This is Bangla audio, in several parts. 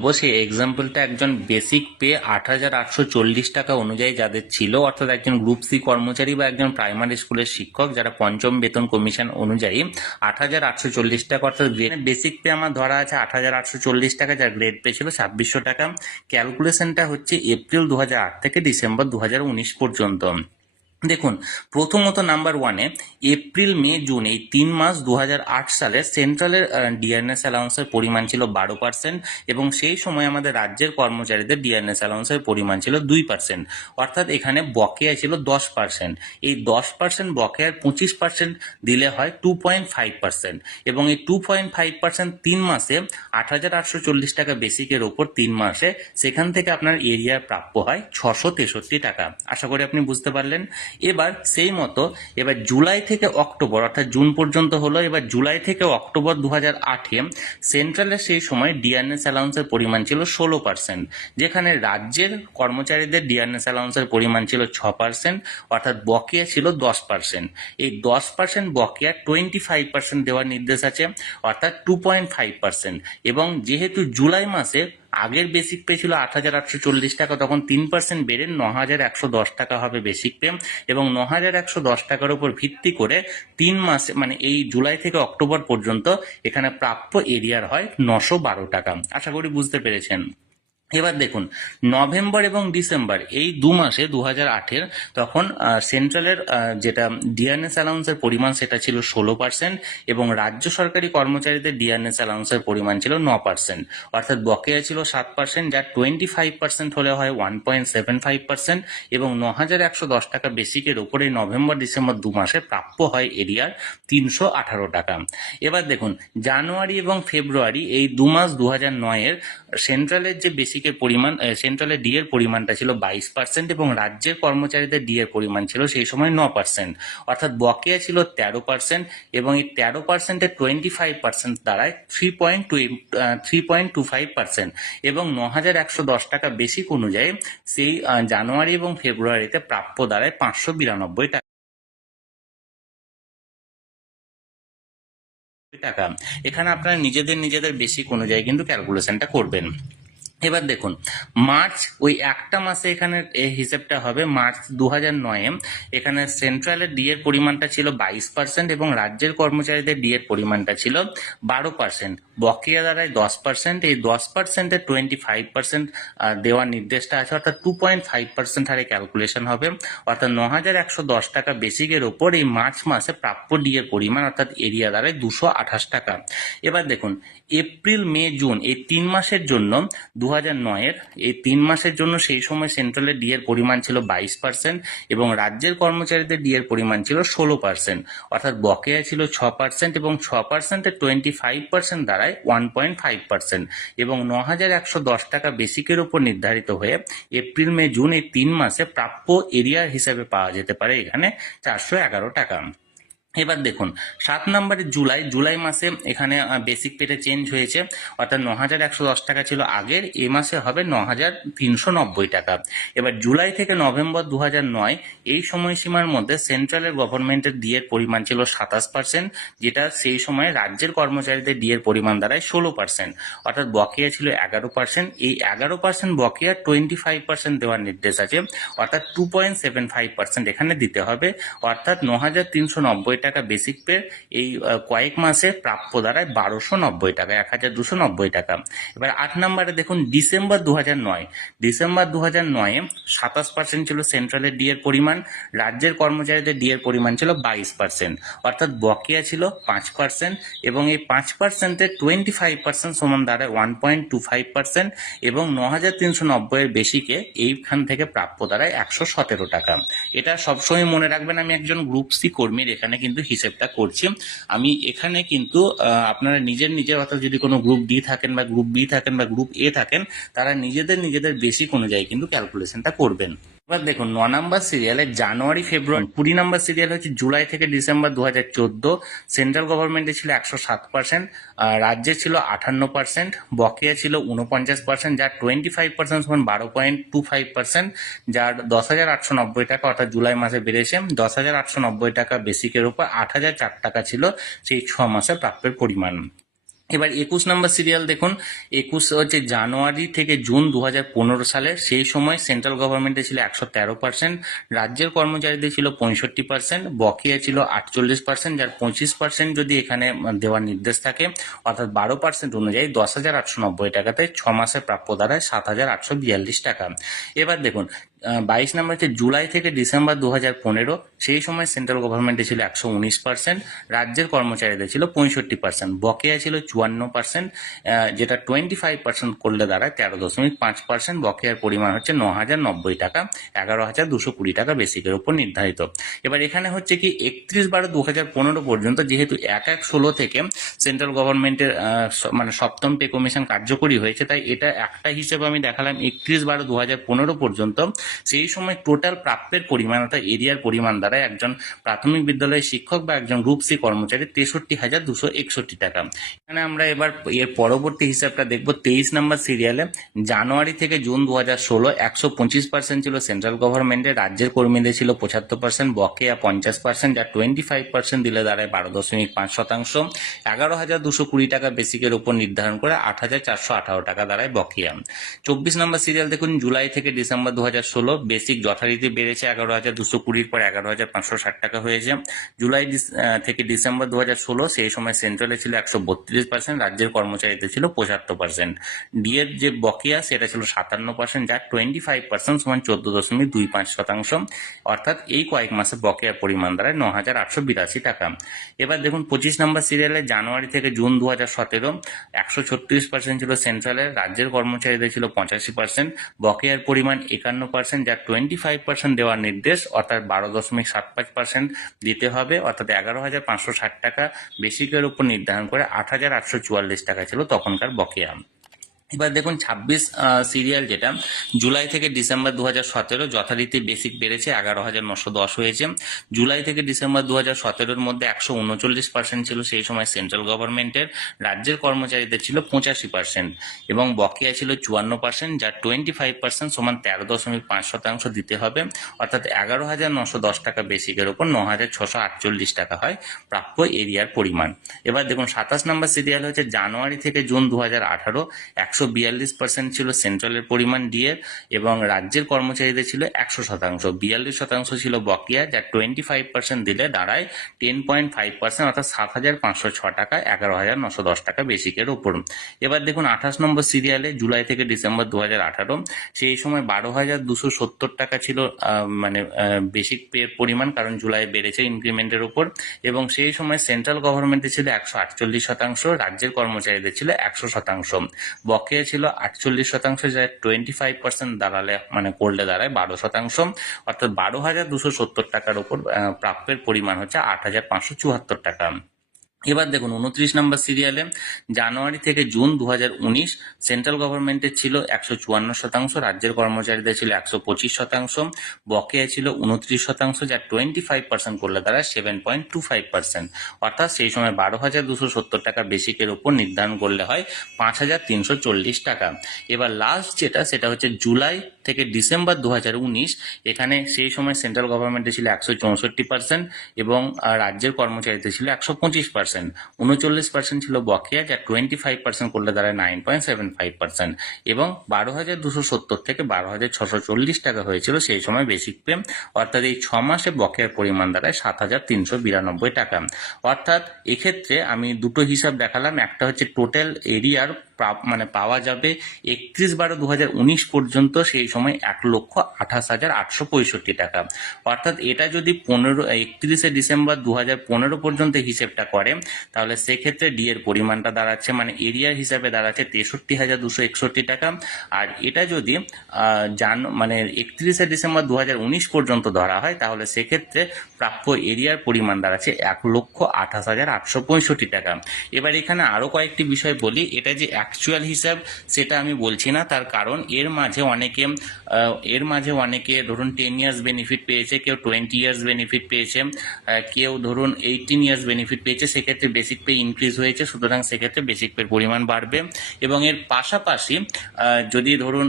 করব সেই এক্সাম্পলটা একজন বেসিক পে 8,840 টাকা অনুযায়ী যাদের ছিল, অর্থাৎ একজন গ্রুপ সি কর্মচারী বা একজন প্রাইমারি স্কুলের শিক্ষক যারা পঞ্চম বেতন কমিশন অনুযায়ী 8,840 টাকা, অর্থাৎ বেসিক পে আমার ধরা আছে 8,840 টাকা, যার গ্রেড পে ছিল 2,600 টাকা। ক্যালকুলেশনটা হচ্ছে এপ্রিল 2008 থেকে ডিসেম্বর 2019 পর্যন্ত। দেখুন, প্রথমত নাম্বার ওয়ানে এপ্রিল মে জুন এই 3 মাস 2008 সালে সেন্ট্রালের ডিআরএস অ্যালাউন্সের পরিমাণ ছিল 12%, এবং সেই সময় আমাদের রাজ্যের কর্মচারীদের ডিআরএস অ্যালাউন্সের পরিমাণ ছিল 2%, অর্থাৎ এখানে বকেয়া ছিল 10%। এই 10% বকেয়ার 25% দিলে হয় 2.5%, এবং এই 2.5% 3 মাসে 8,840 টাকা বেসিকের ওপর 3 মাসে, সেখান থেকে আপনার এরিয়ার প্রাপ্য হয় 663 টাকা। আশা করি আপনি বুঝতে পারলেন। এবার সেই মতো এবার জুলাই থেকে অক্টোবর, অর্থাৎ জুন পর্যন্ত হলো, এবার জুলাই থেকে অক্টোবর 2008-এ সেন্ট্রালের সেই সময় ডিআরএস অ্যালাউন্সের পরিমাণ ছিল 16%, যেখানে রাজ্যের কর্মচারীদের ডিআরএস অ্যালাউন্সের পরিমাণ ছিল 6%, অর্থাৎ বকেয়া ছিল 10%। এই 10% বকেয়া 25% দেওয়ার নির্দেশ আছে, অর্থাৎ 2.5%। এবং যেহেতু জুলাই মাসে আগের বেসিক পে ছিল 8,840 টাকা, তখন 3% বেড়ে 9,110 টাকা হবে বেসিক পে, এবং 9,110 টাকার উপর ভিত্তি করে 3 মাসে মানে এই জুলাই থেকে অক্টোবর পর্যন্ত এখানে প্রাপ্য এরিয়ার হয় 912 টাকা। আশা করি বুঝতে পেরেছেন। এবার দেখুন, নভেম্বর এবং ডিসেম্বর এই 2 মাসে 2008-এর তখন সেন্ট্রালের যেটা ডিআরএস অ্যালাউন্সের পরিমাণ সেটা ছিল 16%, এবং রাজ্য সরকারি কর্মচারীদের ডিআরএস অ্যালাউন্সের পরিমাণ ছিল 9%, অর্থাৎ বকেয়া ছিল 7%, যার 25% হলে হয় 1.75%, এবং 9,110 টাকা বেসিকের উপরে নভেম্বর ডিসেম্বর 2 মাসে প্রাপ্য হয় এরিয়ার 318 টাকা। এবার দেখুন, জানুয়ারি এবং ফেব্রুয়ারি এই 2 মাস 2009-এর সেন্ট্রালের যে বেসিকের পরিমাণ, সেন্ট্রালের ডি এর পরিমাণটা ছিল 22%, এবং রাজ্যের কর্মচারীদের ডি এর পরিমাণ ছিল সেই সময় 9%, অর্থাৎ বকেয়া ছিল 13%, এবং এই 13%-এর 25% দাঁড়ায় 3.25%, এবং 9,110 টাকা বেসিক অনুযায়ী সেই জানুয়ারি এবং ফেব্রুয়ারিতে প্রাপ্য দাঁড়ায় 592 টাকা। এখানে আপনারা নিজেদের বেসিক অনুযায়ী কিন্তু ক্যালকুলেশনটা করবেন। এবার দেখুন, মার্চ ওই একটা মাসে এখানে হিসেবটা হবে। মার্চ 2009-এ এখানে সেন্ট্রালের ডি এর পরিমাণটা ছিল 22%, এবং রাজ্যের কর্মচারীদের ডি এর পরিমাণটা ছিল 12%, বকেয়া দাঁড়ায় 10%। এই 10%-এর 25% দেওয়ার নির্দেশটা আছে, অর্থাৎ 2.5% হারে ক্যালকুলেশন হবে, অর্থাৎ 9,110 টাকা বেসিকের ওপর এই মার্চ মাসে প্রাপ্য ডি এর পরিমাণ অর্থাৎ এরিয়া দাঁড়ায় 228 টাকা। এবার দেখুন, এপ্রিল মে জুন এই 3 মাসের জন্য 2009-এর এই 3 মাসের জন্য সেই সময় সেন্ট্রালের ডি এর পরিমাণ ছিল 22%, এবং রাজ্যের কর্মচারীদের ডি এর পরিমাণ ছিল 16%, অর্থাৎ বকেয়া ছিল 6%, এবং 6%-এর 25% দাঁড়ায় 1.5%, এবং 9,110 টাকা বেসিকের উপর নির্ধারিত হয়ে এপ্রিল মে জুন এই 3 মাসে প্রাপ্য এরিয়ার হিসেবে পাওয়া যেতে পারে এখানে 411 টাকা। এবার দেখুন, 7 নম্বরে জুলাই মাসে এখানে বেসিক পেটা চেঞ্জ হয়েছে, অর্থাৎ 9,110 টাকা ছিল আগের, এ মাসে হবে 9,390 টাকা। এবার জুলাই থেকে নভেম্বর 2009 এই সময়সীমার মধ্যে সেন্ট্রালের গভর্নমেন্টের ডি এর পরিমাণ ছিল 27%, যেটা সেই সময় রাজ্যের কর্মচারীদের ডি এর পরিমাণ দাঁড়ায় 16%, অর্থাৎ বকেয়া ছিল 11%। এই 11% বকেয়া 25% দেওয়ার নির্দেশ আছে, অর্থাৎ 2.75% এখানে দিতে হবে, অর্থাৎ 9,390 টাকা বেসিক পে এই কয়েক মাসে প্রাপ্য দাঁড়ায় 1,290 টাকা, 1,290 টাকা। এবার 8 নম্বরে দেখুন, ডিসেম্বর 2009 এ 27% ছিল সেন্ট্রালের ডি এর পরিমাণ, রাজ্যের কর্মচারীদের ডি এর পরিমাণ ছিল 22%, অর্থাৎ বকেয়া ছিল 5%, এবং এই 5%-এর 25% সমান দাঁড়ায় 1.25%, এবং 9,390 এর বেসিকে এইখান থেকে প্রাপ্য দাঁড়ায় 117 টাকা। এটা সবসময় মনে রাখবেন, আমি একজন গ্রুপ সি কর্মীর এখানে কিন্তু হিসেবটা করছি। আমি এখানে কিন্তু আপনারা নিজের অর্থাৎ যদি কোনো গ্রুপ ডি থাকেন বা গ্রুপ বি থাকেন বা গ্রুপ এ থাকেন, তারা নিজেদের বেসিক অনুযায়ী কিন্তু ক্যালকুলেশনটা করবেন। এবার দেখুন, 9 নম্বর সিরিয়ালে জানুয়ারি ফেব্রুয়ারি, 20 নম্বর সিরিয়াল হচ্ছে জুলাই থেকে ডিসেম্বর 2014। সেন্ট্রাল গভর্নমেন্টে ছিল 107%, রাজ্যে ছিল 58%, বকেয়া ছিল 49%, যার 25% সমান 12.25%, যার 10,890 টাকা, অর্থাৎ জুলাই মাসে বেড়েছে 10,890 টাকা বেসিকের উপর 8,004 টাকা ছিল সেই 6 মাসে প্রাপ্যের পরিমাণ। এবার 21 নম্বর সিরিয়াল দেখুন। 21 হচ্ছে জানুয়ারি থেকে জুন 2015 সালে, সেই সময় সেন্ট্রাল গভর্নমেন্টে ছিল 113%, রাজ্যের কর্মচারীদের ছিল 65%, বকেয়া ছিল 48%, যার 25% যদি এখানে দেওয়ার নির্দেশ থাকে, অর্থাৎ 12% অনুযায়ী 10,890 টাকাতে 6 মাসের প্রাপ্য দাঁড়ায় 7,842 টাকা। এবার দেখুন 22 নম্বর হচ্ছে জুলাই থেকে ডিসেম্বর 2015, সেই সময় সেন্ট্রাল গভর্নমেন্টে ছিল 119%, রাজ্যের কর্মচারীদের ছিল 65%, বকেয়া ছিল 54%, যেটা 25% করলে দাঁড়ায় 13.5%, বকেয়ার পরিমাণ হচ্ছে 9,090 টাকা, 11,220 টাকা বেসিকের উপর নির্ধারিত। এবার এখানে হচ্ছে কি 31/12/2015 পর্যন্ত, যেহেতু 1/1/16 থেকে সেন্ট্রাল গভর্নমেন্টের মানে সপ্তম পে কমিশন কার্যকরী হয়েছে, তাই এটা একটা হিসেবে আমি দেখালাম 31/12/2015 পর্যন্ত। সেই সময় টোটাল প্রাপ্যের পরিমাণ অর্থাৎ এরিয়ার পরিমাণ দ্বারা একজন প্রাথমিক বিদ্যালয়ের শিক্ষক বা একজন গ্রুপ সি কর্মচারী 63,261 টাকা। এখানে আমরা এবার এর পরবর্তী হিসাবটা দেখব 23 নম্বর সিরিয়ালে। জানুয়ারি থেকে জুন 2016 125% ছিল সেন্ট্রাল গভর্নমেন্টের, রাজ্যের কর্মীদের ছিল 75%, বকেয়া 50%, যা 25% দিলে দাঁড়ায় 12.5%, 11,220 টাকা বেসিকের উপর নির্ধারণ করে 8,418 টাকা দাঁড়ায় বকেয়া। 24 নম্বর সিরিয়াল দেখুন। জুলাই থেকে ডিসেম্বর 2016 বেসিক যথারীতি বেড়েছে 11,220 পর 11,560 টাকা হয়েছে। জুলাই থেকে ডিসেম্বর 2016 সেই সময় সেন্ট্রালে ছিল 132%, রাজ্যের কর্মচারীদের ছিল 75%। ডিএর যে বকেয়া সেটা ছিল 57%, যার 25% সমান 14.25%, অর্থাৎ এই কয়েক মাসে বকেয়ার পরিমাণ দাঁড়ায় 9,882 টাকা। এবার দেখুন 25 নম্বর সিরিয়ালে জানুয়ারি থেকে জুন 2017 136% ছিল সেন্ট্রালের, রাজ্যের কর্মচারীদের ছিল 85%, বকেয়ার পরিমাণ 51%, যার 25% দেওয়ার নির্দেশ, অর্থাৎ 12.75% দিতে হবে, অর্থাৎ 11,560 টাকা বেসিকের উপর নির্ধারণ করে 8,844 টাকা ছিল তখনকার বকেয়া। এবার দেখুন 26 সিরিয়াল, যেটা জুলাই থেকে ডিসেম্বর 2017 যথারীতি বেসিক বেড়েছে 11,910 হয়েছে। জুলাই থেকে ডিসেম্বর 2017 মধ্যে 139% ছিল সেই সময় সেন্ট্রাল গভর্নমেন্টের, রাজ্যের কর্মচারীদের ছিল 85% এবং বকেয়া ছিল 54%, যার 25% সমান 13.5% দিতে হবে, অর্থাৎ 11,910 টাকা বেসিকের উপর 9,648 টাকা হয় প্রাপ্য এরিয়ার পরিমাণ। এবার দেখুন 27 নম্বর সিরিয়াল হচ্ছে জানুয়ারি থেকে জুন 2018 142% ছিল সেন্ট্রালের পরিমাণ ডিএর এবং রাজ্যের কর্মচারীদের ছিল 100%, 42% ছিল বকেয়া, যা 25% দিলে দাঁড়ায় 10.5%, অর্থাৎ 7,506 টাকা, 11,910 টাকা বেসিকের উপর। এবার দেখুন 28 নম্বর সিরিয়ালে জুলাই থেকে ডিসেম্বর 2018 সেই সময় 12,270 টাকা ছিল মানে বেসিক পে পরিমাণ, কারণ জুলাই বেড়েছে ইনক্রিমেন্টের উপর, এবং সেই সময় সেন্ট্রাল গভর্নমেন্টের ছিল 148%, রাজ্যের কর্মচারীদের ছিল 100%, বকেয়া ছিল 48%, যা 25% দাঁড়ালে মানে করলে দাঁড়ায় 12%, অর্থাৎ 12,270 টাকার উপর প্রাপ্যের পরিমাণ হচ্ছে 8,574 টাকা। এবার দেখুন 29 নম্বর সিরিয়ালে জানুয়ারি থেকে জুন 2019 সেন্ট্রাল গভর্নমেন্টের ছিল 154%, রাজ্যের কর্মচারীদের ছিল 125%, বকেয়া ছিল 29%, যা 25% করলে দাঁড়ায় 7.25%, অর্থাৎ সেই সময় 12,270 টাকা বেসিকের উপর নির্ধারণ করলে হয় 5,340 টাকা। এবার লাস্ট যেটা সেটা হচ্ছে জুলাই থেকে ডিসেম্বর 2019, এখানে সেই সময় সেন্ট্রাল গভর্নমেন্টে ছিল 164% এবং রাজ্যের কর্মচারীদের ছিল 125%, 39% ছিল বকেয়া, যা 25% করলে দাঁড়ায় 9.75%, এবং 12,270 থেকে 12,640 টাকা হয়েছিল সেই সময় বেসিক পে, অর্থাৎ এই 6 মাসে বকেয়ার পরিমাণ দাঁড়ায় 7,392 টাকা। অর্থাৎ এক্ষেত্রে আমি দুটো হিসাব দেখালাম, একটা হচ্ছে টোটাল এরিয়ার মানে পাওয়া যাবে 31/12/2019 পর্যন্ত, সেই সময় 1,28,865 টাকা, অর্থাৎ এটা যদি 31শে ডিসেম্বর 2015 পর্যন্ত হিসেবটা করে তাহলে সেক্ষেত্রে ডি এর পরিমাণটা দাঁড়াচ্ছে মানে এরিয়ার হিসাবে দাঁড়াচ্ছে 63,261 টাকা। আর এটা যদি মানে 31শে ডিসেম্বর 2019 পর্যন্ত ধরা হয় তাহলে সেক্ষেত্রে প্রাপ্য এরিয়ার পরিমাণ দাঁড়াচ্ছে 1,28,865 টাকা। এবার এখানে আরো কয়েকটি বিষয় বলি, এটা যে অ্যাকচুয়াল হিসাব সেটা আমি বলছি না, তার কারণ এর মাঝে অনেকে ধরুন 10 ইয়ার্স বেনিফিট পেয়েছে, কেউ 20 ইয়ার্স বেনিফিট পেয়েছে, কেউ ধরুন 18 ইয়ার্স বেনিফিট পেয়েছে, সেক্ষেত্রে বেসিক পে ইনক্রিজ হয়েছে, সুতরাং সেক্ষেত্রে বেসিক পের পরিমাণ বাড়বে। এবং এর পাশাপাশি যদি ধরুন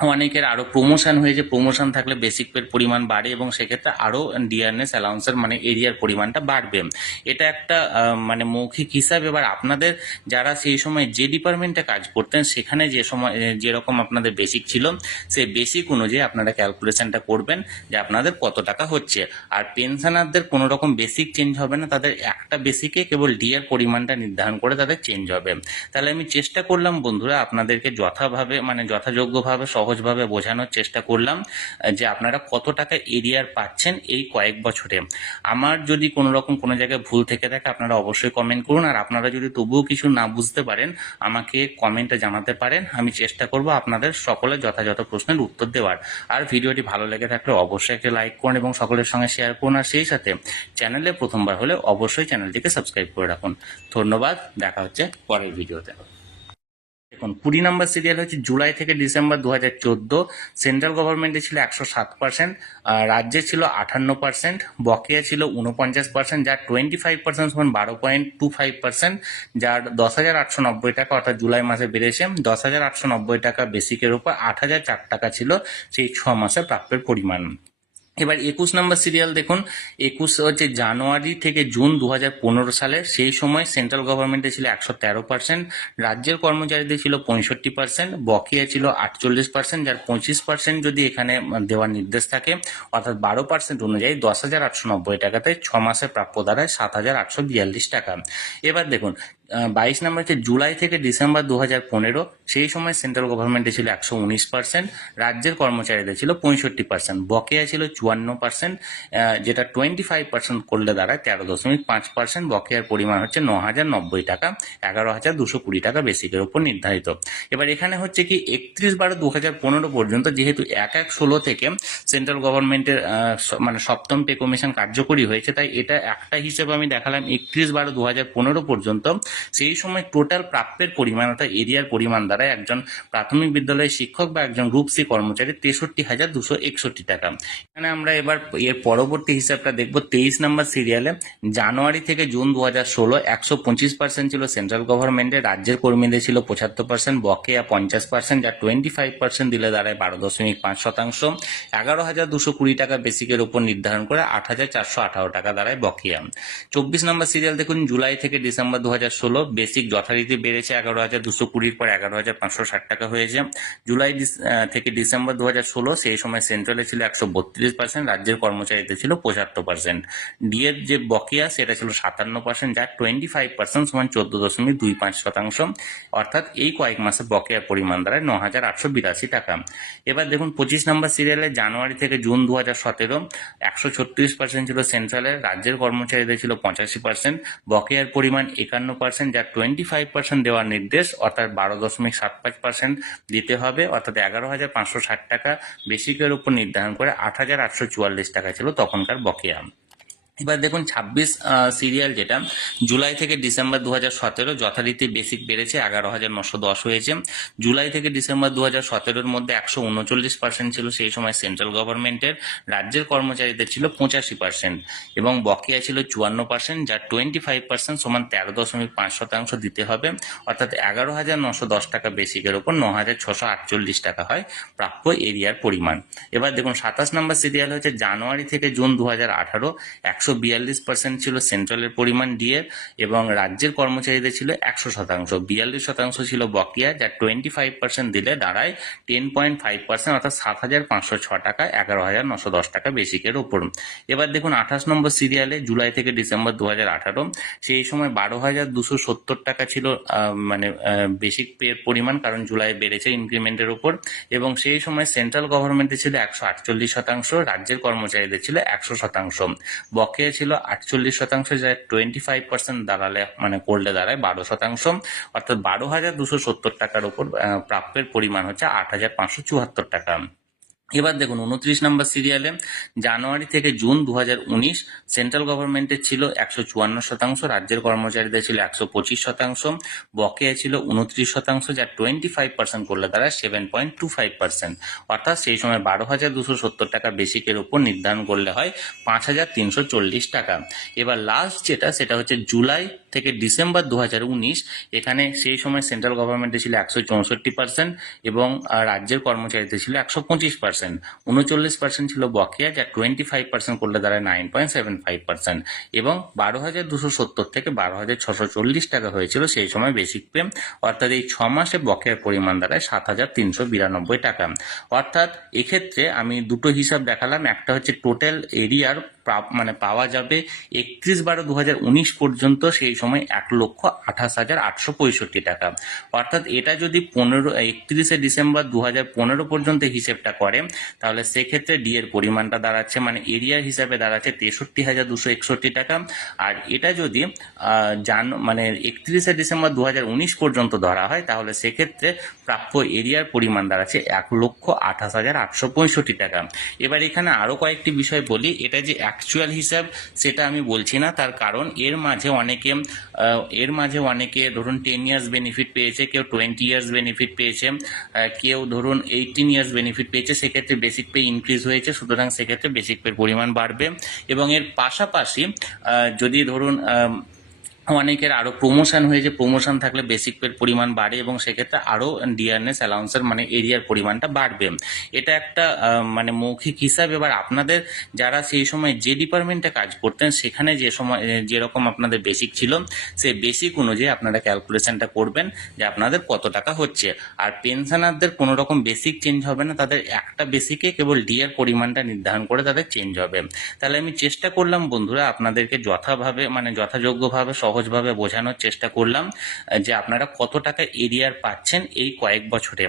অনেকের আরো প্রমোশন হয়েছে, প্রমোশন থাকলে বেসিক পের পরিমাণ বাড়ে এবং সেক্ষেত্রে আরো ডিয়ারনেস অ্যালাউন্সের মানে এরিয়ার পরিমাণটা বাড়বে। এটা একটা মানে মৌখিক হিসাব। এবার আপনাদের যারা সেই সময় যে ডিপার্টমেন্টে কাজ করতেন সেখানে যে সময় যেরকম আপনাদের বেসিক ছিল সেই বেসিক অনুযায়ী আপনারা ক্যালকুলেশনটা করবেন যে আপনাদের কত টাকা হচ্ছে। আর পেনশনারদের কোনো রকম বেসিক চেঞ্জ হবে না, তাদের একটা বেসিকে কেবল ডিয়ার পরিমাণটা নির্ধারণ করে তাদের চেঞ্জ হবে। তাহলে আমি চেষ্টা করলাম বন্ধুরা আপনাদেরকে যথাভাবে মানে যথাযোগ্যভাবে সহজভাবে বোঝানোর চেষ্টা করলাম যে আপনারা কত টাকা এরিয়ার পাচ্ছেন এই কয়েক বছরে। আমার যদি কোনো রকম কোনো জায়গায় ভুল থেকে থাকে আপনারা অবশ্যই কমেন্ট করুন, আর আপনারা যদি তবুও কিছু না বুঝতে পারেন আমাকে কমেন্টে জানাতে পারেন। আমি চেষ্টা করব আপনাদের সকলের যথাযথ প্রশ্নের উত্তর দেওয়ার। আর ভিডিওটি ভালো লেগে থাকলে অবশ্যই একটা লাইক করুন এবং সকলের সঙ্গে শেয়ার করুন, আর সেই সাথে চ্যানেলে প্রথমবার হলে অবশ্যই চ্যানেলটিকে সাবস্ক্রাইব করে রাখুন। ধন্যবাদ, দেখা হচ্ছে পরের ভিডিওতে। দেখুন 20 নম্বর সিরিয়াল হচ্ছে জুলাই থেকে ডিসেম্বর 2014। সেন্ট্রাল গভর্নমেন্টে ছিল 107%, রাজ্যে ছিল 58%, বকেয়া ছিল 49%, যার 25% সমান 12.25%, যার 10,890 টাকা অর্থাৎ জুলাই মাসে বেড়েছে। 10,890 টাকা বেসিকের উপর 8,004 টাকা ছিল সেই 6 মাসে প্রাপ্যের পরিমাণ। এবার 21 নম্বর সিরিয়াল দেখুন। 21 হচ্ছে জানুয়ারি থেকে জুন 2015 সালে। সেই সময় সেন্ট্রাল গভর্নমেন্টে ছিল 113%, রাজ্যের কর্মচারীদের ছিল 65%, বকেয়া ছিল 48%, যার 25% যদি এখানে দেওয়ার নির্দেশ থাকে অর্থাৎ 12% অনুযায়ী 10,890 টাকাতে 6 মাসে প্রাপ্য দাঁড়ায় 7,842 টাকা। এবার দেখুন 22 নম্বর হচ্ছে জুলাই থেকে ডিসেম্বর 2015। সেই সময় সেন্ট্রাল গভর্নমেন্টে ছিল 119%, রাজ্যের কর্মচারীদের ছিল 65%, বকেয়া ছিল 54%, যেটা 25% করলে দাঁড়ায় 13.5%। বকেয়ার পরিমাণ হচ্ছে 9,090 টাকা, 11,220 টাকা বেসিকের উপর নির্ধারিত। এবার এখানে হচ্ছে কি 31/12/2015 পর্যন্ত যেহেতু 1/1/16 থেকে সেন্ট্রাল গভর্নমেন্টের মানে সপ্তম পে কমিশন কার্যকরী হয়েছে, তাই এটা একটা হিসেবে আমি দেখালাম 31/12/2015 পর্যন্ত। সেই সময় টোটাল প্রাপ্যের পরিমাণ অর্থাৎ এরিয়ার পরিমাণ দ্বারা একজন প্রাথমিক বিদ্যালয়ের শিক্ষক বা একজন গ্রুপ সি কর্মচারী 63,261 টাকা। এখানে আমরা এবার এর পরবর্তী হিসাবটা দেখব 23 নম্বর সিরিয়ালে। জানুয়ারি থেকে জুন 2016 125% ছিল সেন্ট্রাল গভর্নমেন্টের, রাজ্যের কর্মীদের ছিল 75%, বকেয়া 50%, যা 25% দিলে দাঁড়ায় 12.5%। 11,220 টাকা বেসিকের উপর নির্ধারণ করে 8,418 টাকা দাঁড়ায় বকেয়া। 24 নম্বর সিরিয়াল দেখুন। জুলাই থেকে ডিসেম্বর 2016 বেসিক যথারীতি বেড়েছে 11,220 পর 11,560 টাকা হয়েছে। জুলাই থেকে ডিসেম্বর 2016 সেই সময় সেন্ট্রালে ছিল 132%, রাজ্যের কর্মচারীদের ছিল 75%। ডিএর যে বকেয়া সেটা ছিল 57%, যার 25% সমান 14.25%। অর্থাৎ এই কয়েক মাসে বকেয়ার পরিমাণ দাঁড়ায় 9,882 টাকা। এবার দেখুন 25 নম্বর সিরিয়ালে জানুয়ারি থেকে জুন 2017 136% ছিল সেন্ট্রালের, রাজ্যের কর্মচারীদের ছিল 85%, বকেয়ার পরিমাণ 51%, যার 25% দেওয়ার নির্দেশ অর্থাৎ 12.75% দিতে হবে, অর্থাৎ 11,560 টাকা বেসিকের উপর নির্ধারণ করে 8,844 টাকা ছিল তখনকার বকেয়া। এবার দেখুন 26 সিরিয়াল যেটা জুলাই থেকে ডিসেম্বর 2017 যথারীতি বেসিক বেড়েছে 11,910 হয়েছে। জুলাই থেকে ডিসেম্বর 2017 মধ্যে 139% ছিল সেই সময় সেন্ট্রাল গভর্নমেন্টের, রাজ্যের কর্মচারীদের ছিল 85% এবং বকেয়া ছিল 54%, যার 25% সমান 13.5% দিতে হবে, অর্থাৎ 11,910 টাকা বেসিকের উপর 9,648 টাকা হয় প্রাপ্য এরিয়ার পরিমাণ। এবার দেখুন 27 নম্বর সিরিয়াল হচ্ছে জানুয়ারি থেকে জুন 2018 142% ছিল সেন্ট্রালের পরিমাণ ডিএর এবং রাজ্যের কর্মচারীদের ছিল 100%, 42% ছিল বকেয়া, যা 25% দিলে দাঁড়ায় 10.5% অর্থাৎ 7,506 টাকা, 11,910 টাকা বেসিকের উপর। এবার দেখুন 28 নম্বর সিরিয়ালে জুলাই থেকে ডিসেম্বর 2018 সেই সময় 12,270 টাকা ছিল মানে বেসিক পের পরিমাণ, কারণ জুলাই বেড়েছে ইনক্রিমেন্টের উপর, এবং সেই সময় সেন্ট্রাল গভর্নমেন্টের ছিল 148%, রাজ্যের কর্মচারীদের ছিল 100%, বকেয়া ছিল 48%, যা 25% দাঁড়ালে মানে করলে দাঁড়ায় 12%, অর্থাৎ 12,270 টাকার উপর প্রাপ্যের পরিমাণ হচ্ছে 8,574 টাকা। এবার দেখুন 29 নম্বর সিরিয়ালে জানুয়ারি থেকে জুন 2019 সেন্ট্রাল গভর্নমেন্টের ছিল 154%, রাজ্যের কর্মচারীদের ছিল 125%, বকেয়া ছিল 29%, যা 25% করলে তারা 7.25%, অর্থাৎ সেই সময় 12,270 টাকা বেসিকের উপর নির্ধারণ করলে হয় 5,340 টাকা। এবার লাস্ট যেটা সেটা হচ্ছে জুলাই থেকে ডিসেম্বর 2019, এখানে সেই সময় সেন্ট্রাল গভর্নমেন্টে ছিল 164% এবং রাজ্যের কর্মচারীদের ছিল 125%, 39% ছিল বকেয়া, যা 25% করলে দাঁড়ায় 9.75%, এবং 12,270 থেকে 12,640 টাকা হয়েছিল সেই সময় বেসিক পে, অর্থাৎ এই 6 মাসে বকেয়ার পরিমাণ দাঁড়ায় 7,392 টাকা। অর্থাৎ এক্ষেত্রে আমি দুটো হিসাব দেখালাম, একটা হচ্ছে টোটাল এরিয়ার মানে পাওয়া যাবে 31/12/2019 পর্যন্ত, সেই সময় 1,28,865 টাকা। অর্থাৎ এটা যদি 31শে ডিসেম্বর 2015 পর্যন্ত হিসেবটা করে, তাহলে সেক্ষেত্রে ডি এর পরিমাণটা দাঁড়াচ্ছে মানে এরিয়ার হিসাবে দাঁড়াচ্ছে 63,261 টাকা। আর এটা যদি মানে 31শে ডিসেম্বর 2019 পর্যন্ত ধরা হয়, তাহলে সেক্ষেত্রে প্রাপ্য এরিয়ার পরিমাণ দাঁড়াচ্ছে 1,28,865 টাকা। এবার এখানে আরো কয়েকটি বিষয় বলি, এটা যে অ্যাকচুয়াল হিসাব সেটা আমি বলছি না, তার কারণ এর মাঝে অনেকে ধরুন 10 ইয়ার্স বেনিফিট পেয়েছে, কেউ 20 ইয়ার্স বেনিফিট পেয়েছে, কেউ ধরুন 18 ইয়ার্স বেনিফিট পেয়েছে, সেক্ষেত্রে বেসিক পে ইনক্রিজ হয়েছে, সুতরাং সেক্ষেত্রে বেসিক পের পরিমাণ বাড়বে। এবং এর পাশাপাশি যদি ধরুন অনেকের আরো প্রমোশন হয়েছে, প্রমোশন থাকলে বেসিক পের পরিমাণ বাড়ে এবং সেক্ষেত্রে আরো ডিয়ারনেস অ্যালাউন্সের মানে এরিয়ার পরিমাণটা বাড়বে। এটা একটা মানে মৌখিক হিসাব। এবার আপনাদের যারা সেই সময় যে ডিপার্টমেন্টে কাজ করতেন সেখানে যে সময় যেরকম আপনাদের বেসিক ছিল, সেই বেসিক অনুযায়ী আপনারা ক্যালকুলেশনটা করবেন যে আপনাদের কত টাকা হচ্ছে। আর পেনশনারদের কোনো রকম বেসিক চেঞ্জ হবে না, তাদের একটা বেসিকে কেবল ডিয়ার পরিমাণটা নির্ধারণ করে তাদের চেঞ্জ হবে। তাহলে আমি চেষ্টা করলাম বন্ধুরা আপনাদেরকে যথাযোগ্যভাবে সহজভাবে বোঝানোর চেষ্টা করলাম যে আপনারা কত টাকা এরিয়ার পাচ্ছেন এই কয়েক বছরে।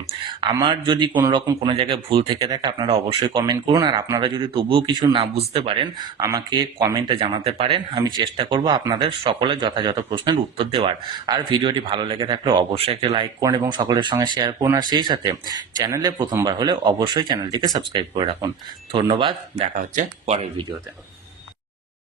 আমার যদি কোনো রকম কোনো জায়গায় ভুল থেকে থাকে আপনারা অবশ্যই কমেন্ট করুন, আর আপনারা যদি তবুও কিছু না বুঝতে পারেন আমাকে কমেন্টে জানাতে পারেন, আমি চেষ্টা করব আপনাদের সকলের যথাযথ প্রশ্নের উত্তর দেওয়ার। আর ভিডিওটি ভালো লেগে থাকলে অবশ্যই একটা লাইক করুন এবং সকলের সঙ্গে শেয়ার করুন, আর সেই সাথে চ্যানেলে প্রথমবার হলে অবশ্যই চ্যানেলটিকে সাবস্ক্রাইব করে রাখুন। ধন্যবাদ, দেখা হচ্ছে পরের ভিডিওতে।